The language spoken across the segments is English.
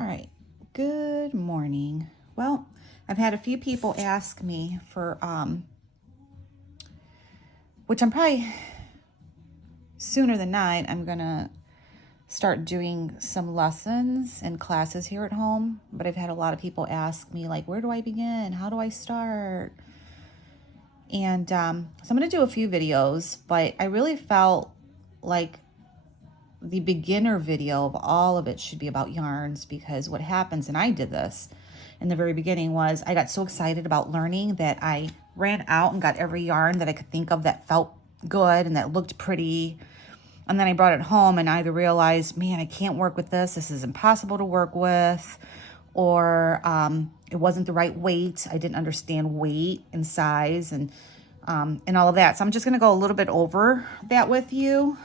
All right, good morning. Well, I've had a few people ask me for, which I'm probably sooner than not, I'm gonna start doing some lessons and classes here at home. But I've had a lot of people ask me, like, where do I begin? How do I start? And so I'm gonna do a few videos, but I really felt like the beginner video of all of it should be about yarns, because what happens, and I did this in the very beginning, was I got so excited about learning that I ran out and got every yarn that I could think of that felt good and that looked pretty. And then I brought it home and I either realized, man, I can't work with this. This is impossible to work with. Or it wasn't the right weight. I didn't understand weight and size and all of that. So I'm just going to go a little bit over that with you.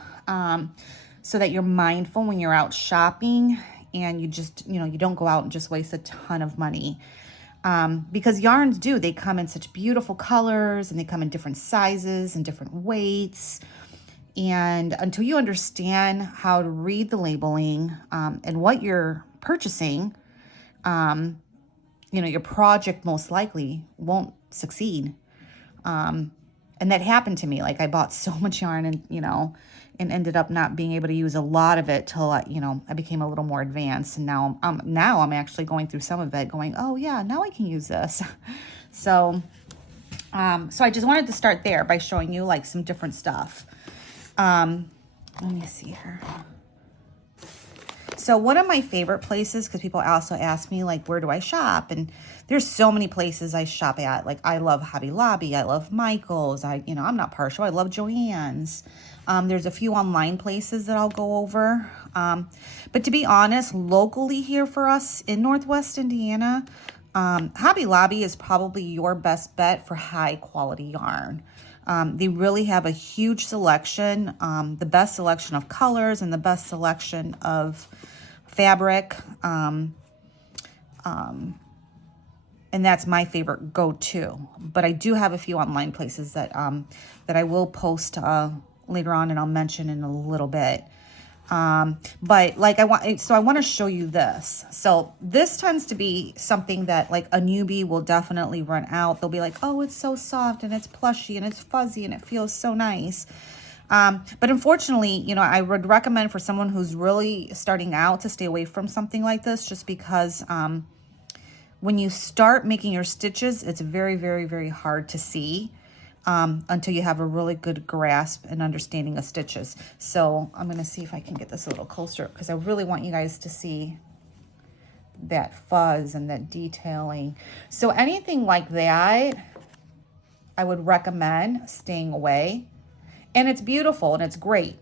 So that you're mindful when you're out shopping and you just, you don't go out and just waste a ton of money. Because yarns they come in such beautiful colors and they come in different sizes and different weights. And until you understand how to read the labeling and what you're purchasing, your project most likely won't succeed. And that happened to me. Like, I bought so much yarn and ended up not being able to use a lot of it till, I became a little more advanced. And now I'm actually going through some of it going, oh yeah, now I can use this. So I just wanted to start there by showing you like some different stuff. Let me see here. So one of my favorite places, because people also ask me, like, where do I shop? And there's so many places I shop at. Like, I love Hobby Lobby. I love Michael's. I'm not partial. I love Joann's. There's a few online places that I'll go over. But to be honest, locally here for us in Northwest Indiana, Hobby Lobby is probably your best bet for high quality yarn. They really have a huge selection, the best selection of colors and the best selection of fabric. And that's my favorite go-to. But I do have a few online places that I will post later on, and I'll mention in a little bit. But like I want to show you this. So this tends to be something that like a newbie will definitely run out. They'll be like, oh, it's so soft and it's plushy and it's fuzzy and it feels so nice. But unfortunately, I would recommend for someone who's really starting out to stay away from something like this, just because, when you start making your stitches, it's very, very, very hard to see. Until you have a really good grasp and understanding of stitches. So I'm going to see if I can get this a little closer, because I really want you guys to see that fuzz and that detailing. So anything like that, I would recommend staying away. And it's beautiful and it's great.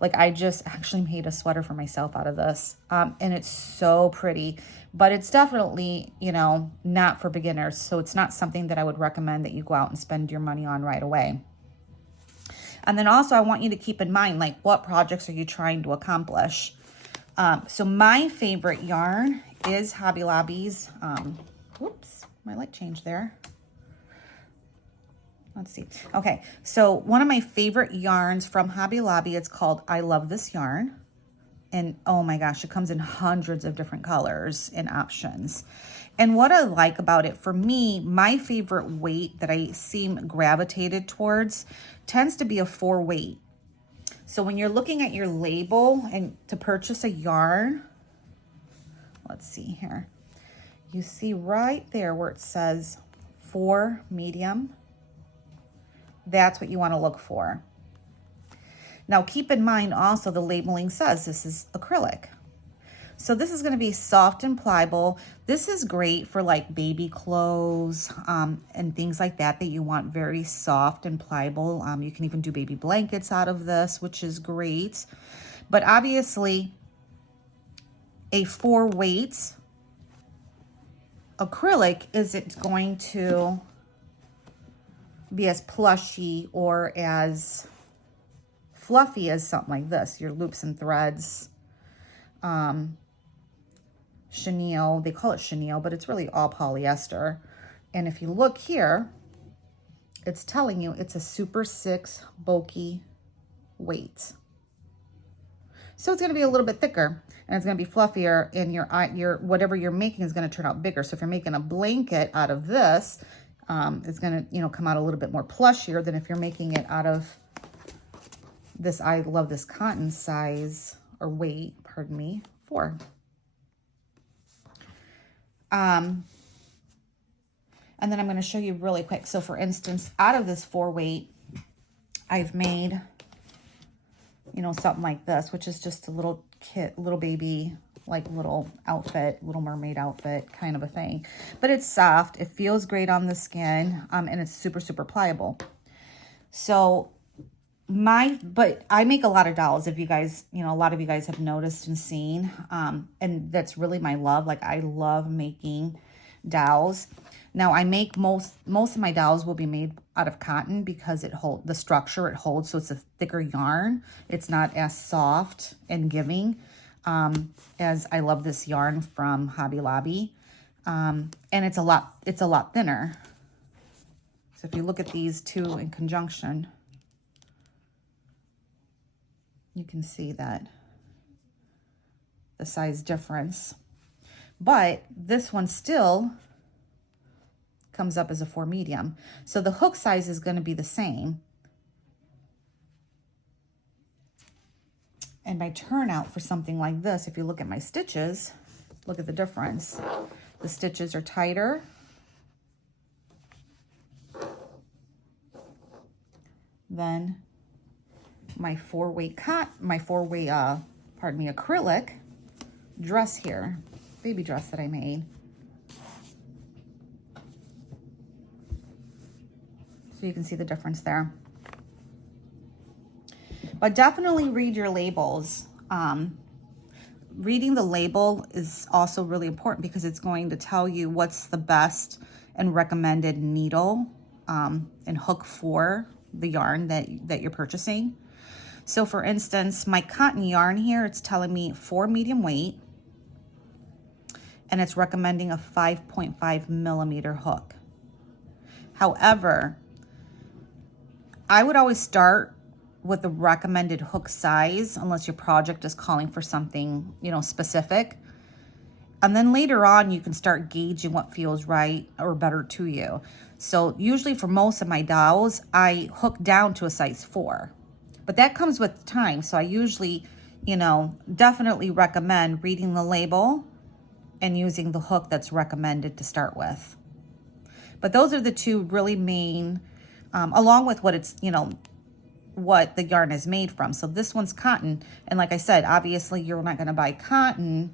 Like, I just actually made a sweater for myself out of this. And it's so pretty. But it's definitely, not for beginners. So it's not something that I would recommend that you go out and spend your money on right away. And then also I want you to keep in mind, like, what projects are you trying to accomplish? So my favorite yarn is Hobby Lobby's. Whoops, my light changed there. Let's see. Okay, so one of my favorite yarns from Hobby Lobby, it's called I Love This Yarn. And oh my gosh, it comes in hundreds of different colors and options. And what I like about it, for me, my favorite weight that I seem gravitated towards tends to be a 4 weight. So when you're looking at your label and to purchase a yarn, let's see here. You see right there where it says 4 medium. That's what you want to look for. Now, keep in mind also the labeling says this is acrylic. So this is going to be soft and pliable. This is great for like baby clothes and things like that you want very soft and pliable. You can even do baby blankets out of this, which is great. But obviously, a 4 weight acrylic isn't going to be as plushy or as fluffy as something like this, your loops and threads. Chenille, they call it chenille, but it's really all polyester. And if you look here, it's telling you it's a Super 6 bulky weight. So it's going to be a little bit thicker and it's going to be fluffier, and your whatever you're making is going to turn out bigger. So if you're making a blanket out of this, it's going to, come out a little bit more plushier than if you're making it out of this. I love this cotton size or weight, pardon me, 4. And then I'm going to show you really quick. So for instance, out of this 4 weight, I've made, something like this, which is just a little kit, little baby, like little outfit, Little Mermaid outfit kind of a thing. But it's soft. It feels great on the skin, and it's super, super pliable. So but I make a lot of dolls, if you guys, a lot of you guys have noticed and seen, and that's really my love. Like, I love making dolls. Now, I make most of my dolls will be made out of cotton because the structure it holds, so it's a thicker yarn. It's not as soft and giving as I love this yarn from Hobby Lobby, and it's a lot thinner. So if you look at these two in conjunction, you can see that the size difference. But this one still comes up as a 4 medium. So the hook size is going to be the same. And my turnout for something like this, if you look at my stitches, look at the difference. The stitches are tighter. Then my 4-weight acrylic dress here, baby dress that I made. So you can see the difference there. But definitely read your labels. Reading the label is also really important because it's going to tell you what's the best and recommended needle and hook for the yarn that you're purchasing. So for instance, my cotton yarn here, it's telling me 4 medium weight, and it's recommending a 5.5 millimeter hook. However, I would always start with the recommended hook size unless your project is calling for something, specific. And then later on, you can start gauging what feels right or better to you. So usually for most of my dolls, I hook down to a size 4. But that comes with time. So I usually, definitely recommend reading the label and using the hook that's recommended to start with. But those are the two really main, along with what it's, what the yarn is made from. So this one's cotton. And like I said, obviously you're not going to buy cotton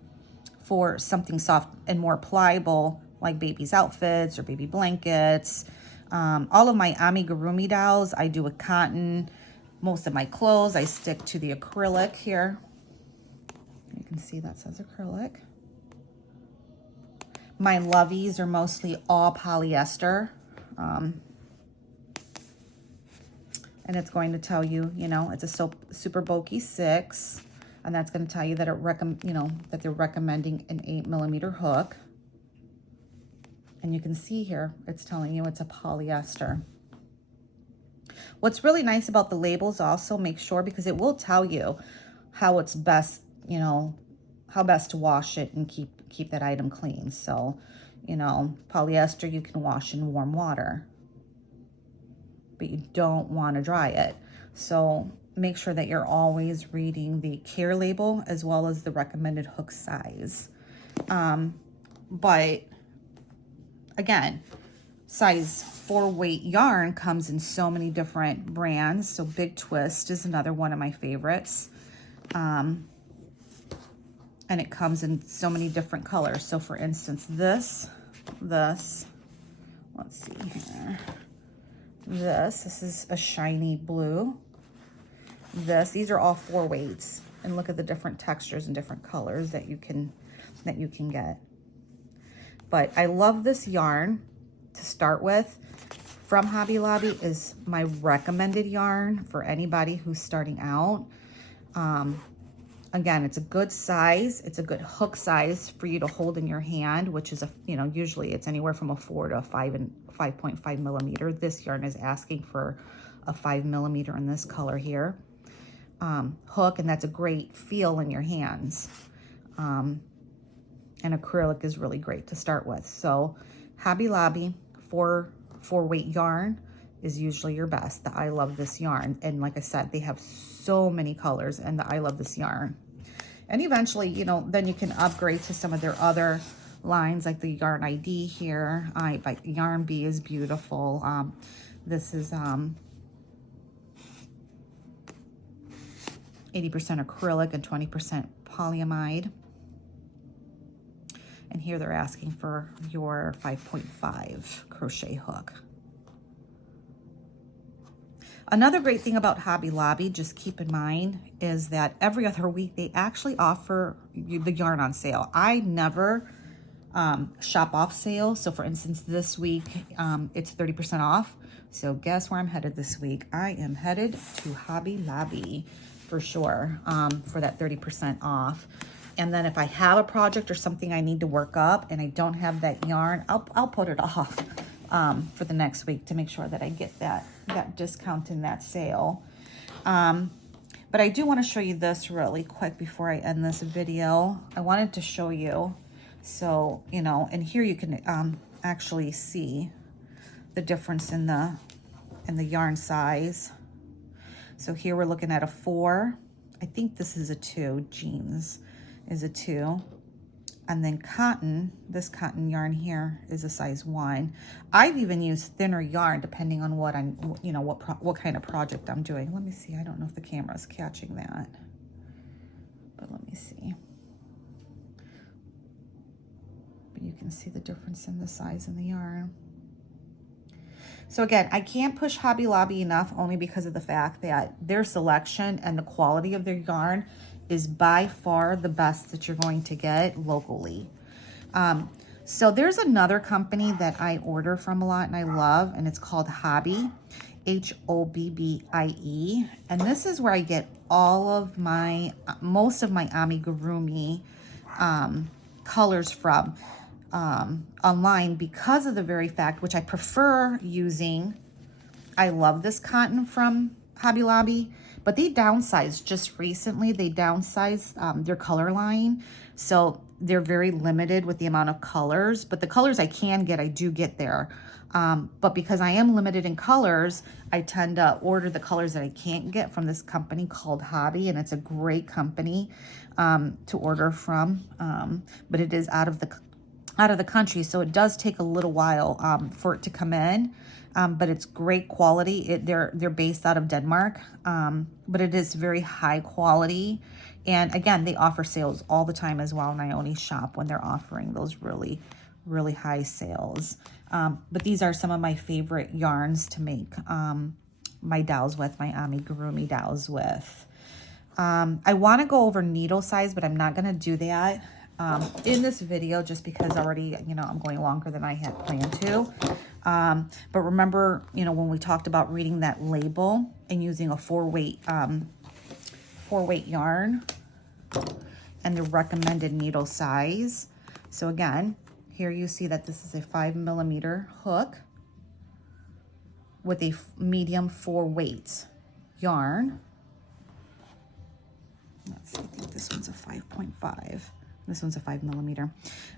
for something soft and more pliable like baby's outfits or baby blankets. All of my amigurumi dolls, I do with cotton. Most of my clothes, I stick to the acrylic here. You can see that says acrylic. My loveys are mostly all polyester. And it's going to tell you, it's a super bulky 6. And that's going to tell you that that they're recommending an 8 millimeter hook. And you can see here, it's telling you it's a polyester. What's really nice about the labels also, make sure, because it will tell you how it's best, how best to wash it and keep that item clean. So, polyester you can wash in warm water, but you don't want to dry it. So make sure that you're always reading the care label as well as the recommended hook size. But again, size 4 weight yarn comes in so many different brands. So Big Twist is another one of my favorites. And it comes in so many different colors. So for instance, this, let's see here. This is a shiny blue. These are all 4 weights. And look at the different textures and different colors that you can get. But I love this yarn to start with. From Hobby Lobby is my recommended yarn for anybody who's starting out. Again, it's a good size. It's a good hook size for you to hold in your hand, which is usually it's anywhere from a 4 to a 5.5 millimeter. This yarn is asking for a 5 millimeter in this color here. hook, and that's a great feel in your hands. And acrylic is really great to start with. So Hobby Lobby 4-weight yarn is usually your best. The I Love This yarn. And like I said, they have so many colors in the I Love This yarn. And eventually, you know, then you can upgrade to some of their other lines, like the Yarn ID here. Yarn Bee is beautiful. This is 80% acrylic and 20% polyamide. And here they're asking for your 5.5 crochet hook. Another great thing about Hobby Lobby, just keep in mind, is that every other week they actually offer you the yarn on sale. I never shop off sale. So for instance, this week it's 30% off. So guess where I'm headed this week? I am headed to Hobby Lobby for sure, for that 30% off. And then if I have a project or something I need to work up and I don't have that yarn, I'll put it off for the next week to make sure that I get that discount in that sale. But I do want to show you this really quick before I end this video. I wanted to show you, so, you know, and here you can actually see the difference in the yarn size. So here we're looking at a 4. I think this is a 2. Jeans is a 2. And then cotton, this cotton yarn here is a size 1. I've even used thinner yarn depending on what I'm, you know, what kind of project I'm doing. Let me see. I don't know if the camera's catching that, but let me see. But you can see the difference in the size in the yarn. So again, I can't push Hobby Lobby enough, only because of the fact that their selection and the quality of their yarn is by far the best that you're going to get locally. So there's another company that I order from a lot and I love, and it's called Hobby, Hobbie. And this is where I get all of most of my amigurumi colors from online, because of the very fact, which I prefer using. I love this cotton from Hobby Lobby, but they downsized just recently. They downsized their color line. So they're very limited with the amount of colors, but the colors I can get, I do get there. But because I am limited in colors, I tend to order the colors that I can't get from this company called Hobby, and it's a great company to order from. But it is out of the country, so it does take a little while for it to come in. But it's great quality. They're based out of Denmark, but it is very high quality. And again, they offer sales all the time as well, and I only shop when they're offering those really, really high sales. But these are some of my favorite yarns to make my dowels with, my amigurumi dowels with. I want to go over needle size, but I'm not going to do that in this video, just because already, you know, I'm going longer than I had planned to. But remember, you know, when we talked about reading that label and using a 4-weight yarn and the recommended needle size. So again, here you see that this is a 5mm hook with a medium 4-weight yarn. Let's see, I think this one's a 5.5. This one's a 5mm.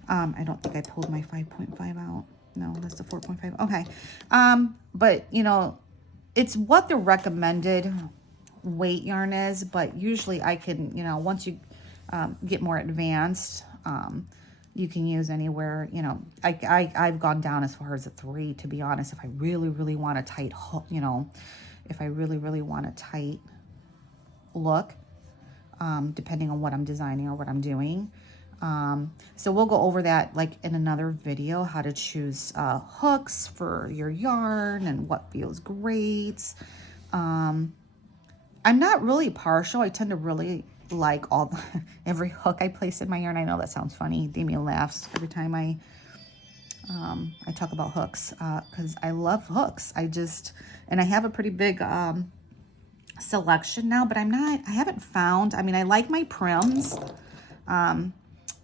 I don't think I pulled my 5.5 out. No, that's the 4.5. Okay. But you know, it's what the recommended weight yarn is, but usually I can, you know, once you get more advanced, you can use anywhere, you know, I've gone down as far as a 3, to be honest, if I really, really want a tight hook, you know, if I really, really want a tight look, depending on what I'm designing or what I'm doing. So we'll go over that like in another video, how to choose hooks for your yarn and what feels great. I'm not really partial. I tend to really like every hook I place in my yarn. I know that sounds funny. Damien laughs every time I talk about hooks, because I love hooks. And I have a pretty big selection now, but I haven't found, I mean, I like my prims,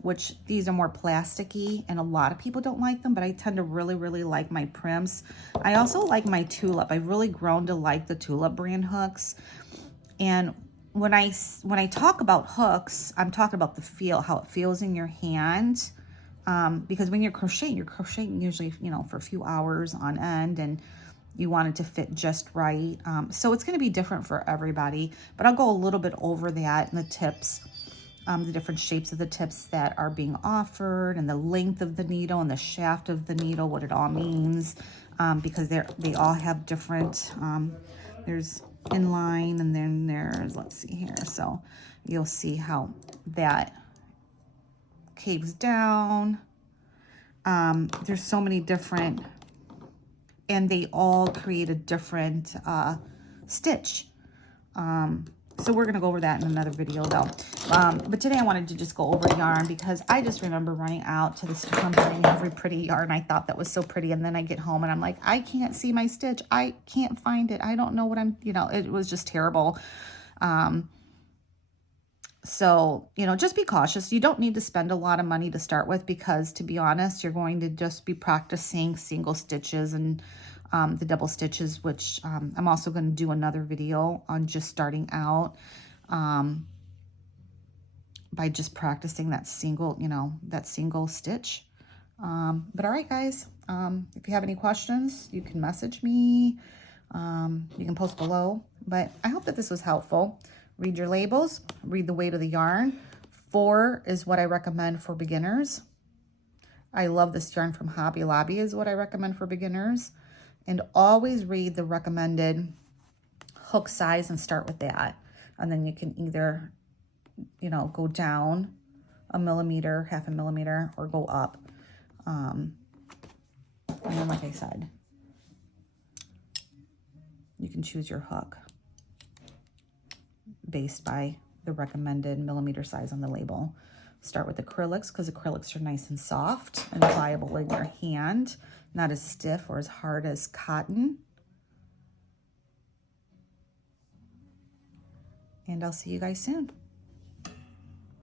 which these are more plasticky, and a lot of people don't like them, but I tend to really, really like my prims. I also like my tulip. I've really grown to like the tulip brand hooks. And when I talk about hooks, I'm talking about the feel, how it feels in your hand. Because when you're crocheting usually, you know, for a few hours on end, and you want it to fit just right. So it's going to be different for everybody, but I'll go a little bit over that and the tips, the different shapes of the tips that are being offered, and the length of the needle and the shaft of the needle, what it all means, because they all have different, there's inline, and then there's, let's see here. So you'll see how that caves down. There's so many different, and they all create a different stitch. So we're gonna go over that in another video though. But today I wanted to just go over yarn because I just remember running out to the store and buying every pretty yarn. I thought that was so pretty, and then I get home and I'm like, I can't see my stitch. I can't find it. I don't know what I'm, you know, it was just terrible. So, you know, just be cautious. You don't need to spend a lot of money to start with, because to be honest, you're going to just be practicing single stitches and the double stitches, which I'm also going to do another video on just starting out by just practicing that single, you know, that single stitch. But all right, guys, if you have any questions, you can message me. You can post below, but I hope that this was helpful. Read your labels, read the weight of the yarn. 4 is what I recommend for beginners. I love this yarn from Hobby Lobby is what I recommend for beginners. And always read the recommended hook size and start with that. And then you can either, you know, go down a millimeter, half a millimeter, or go up. And then, like I said, you can choose your hook based by the recommended millimeter size on the label. Start with acrylics, because acrylics are nice and soft and pliable in your hand, not as stiff or as hard as cotton. And I'll see you guys soon.